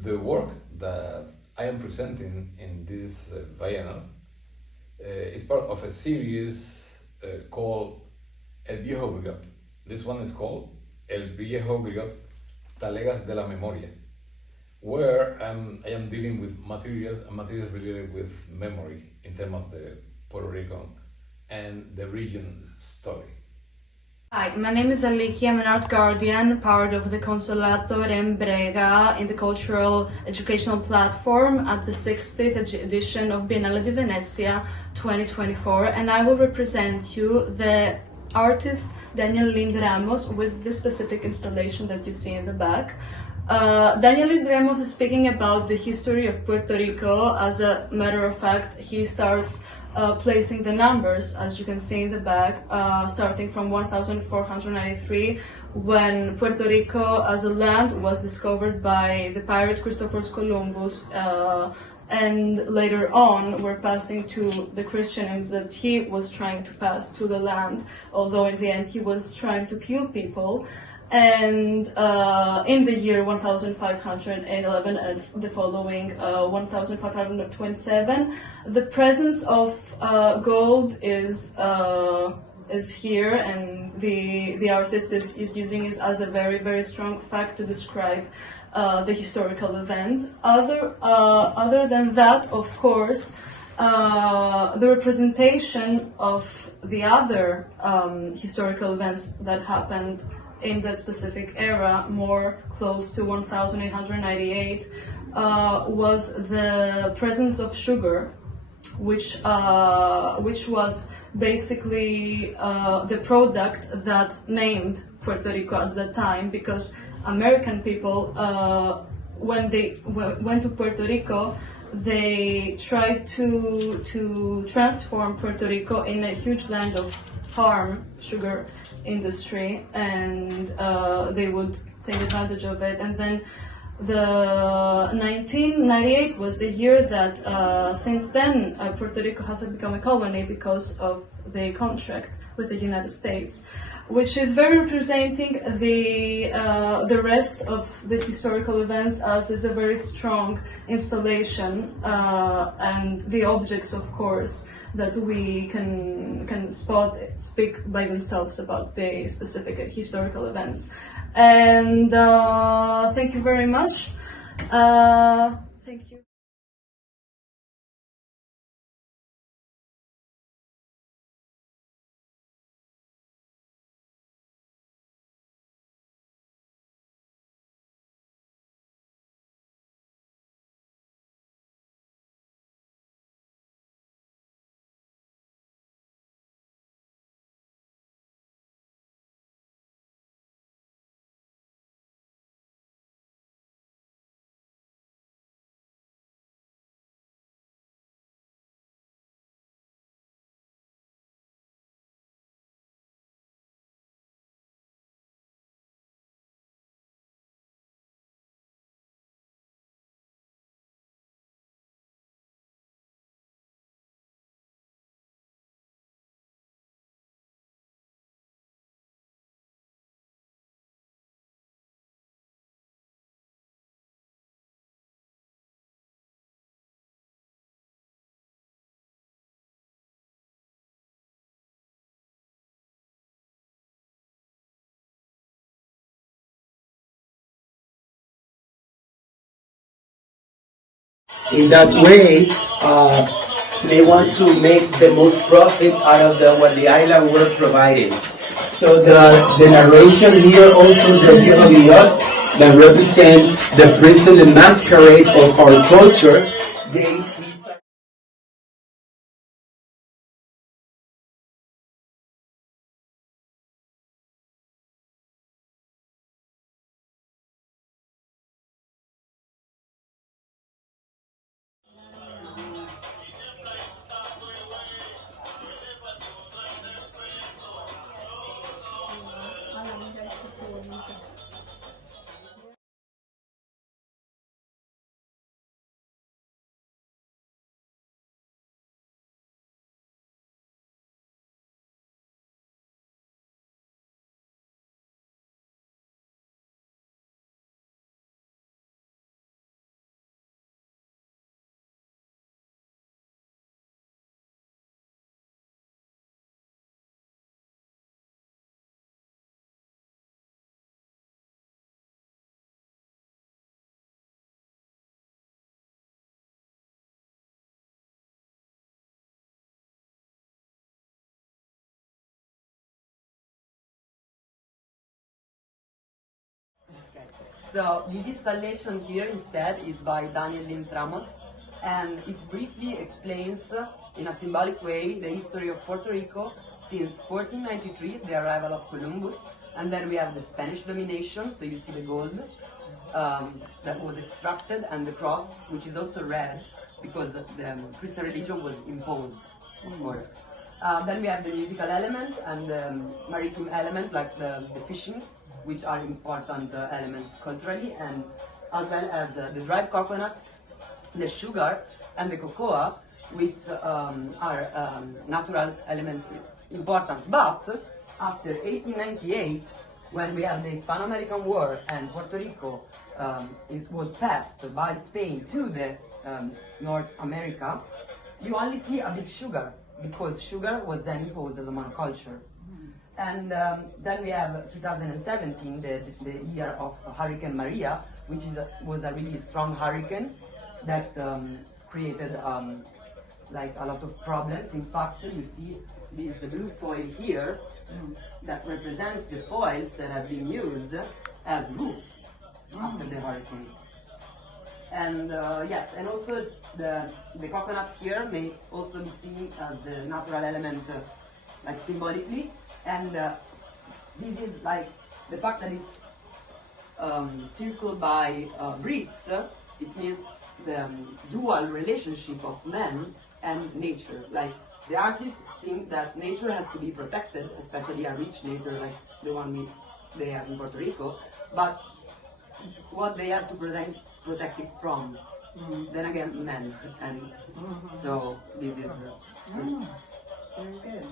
The work that I am presenting in this biennial is part of a series called El Viejo Griot. This one is called El Viejo Griot, Talegas de la Memoria, where I am dealing with materials related with memory in terms of the Puerto Rico and the region's story. Hi, my name is Aliki. I'm an art guardian, part of the Consolato in Brega in the cultural educational platform at the 60th edition of Biennale di Venezia 2024, and I will represent you the artist Daniel Lind-Ramos with this specific installation that you see in the back. Daniel Lind-Ramos is speaking about the history of Puerto Rico. As a matter of fact, he starts placing the numbers, as you can see in the back, starting from 1493, when Puerto Rico as a land was discovered by the pirate Christopher Columbus, and later on we're passing to the Christians that he was trying to pass to the land, although in the end he was trying to kill people. And in the year 1511 and the following 1527, the presence of gold is here, and the artist is using it as a very, very strong fact to describe the historical event. Other than that, of course, the representation of the other historical events that happened in that specific era, more close to 1898, was the presence of sugar, which was basically the product that named Puerto Rico at the time, because American people, when they went to Puerto Rico, they tried to transform Puerto Rico in a huge land of farm sugar industry, and they would take advantage of it. And then the 1998 was the year that since then Puerto Rico has become a colony because of the contract with the United States, which is very representing the rest of the historical events, as is a very strong installation, and the objects, of course, that we can spot speak by themselves about the specific historical events. And thank you very much. Thank you. In that way, they want to make the most profit out of what the island were providing. So the narration here, also the Viejo Griot, that represent the present, the masquerade of our culture, they So this installation here instead is by Lind-Ramos, and it briefly explains in a symbolic way the history of Puerto Rico since 1493, the arrival of Columbus, and then we have the Spanish domination, so you see the gold that was extracted, and the cross, which is also red because the Christian religion was imposed, of course. Then we have the musical element and the maritime element, like the fishing, which are important elements culturally, and as well as the dried coconut, the sugar, and the cocoa, which are natural elements important. But after 1898, when we have the Hispano-American War and Puerto Rico was passed by Spain to the North America, you only see a big sugar, because sugar was then imposed as a monoculture. And then we have 2017, the year of Hurricane Maria, which was a really strong hurricane that created like a lot of problems. In fact, you see the blue foil here that represents the foils that have been used as roofs after the hurricane. And yes, and also the coconuts here may also be seen as the natural element, like symbolically. And this is like the fact that it's circled by bricks. It means the dual relationship of man and nature. Like the artists think that nature has to be protected, especially a rich nature like the one they have in Puerto Rico. But what they have to protect it from, then again, men. And so this is Very good.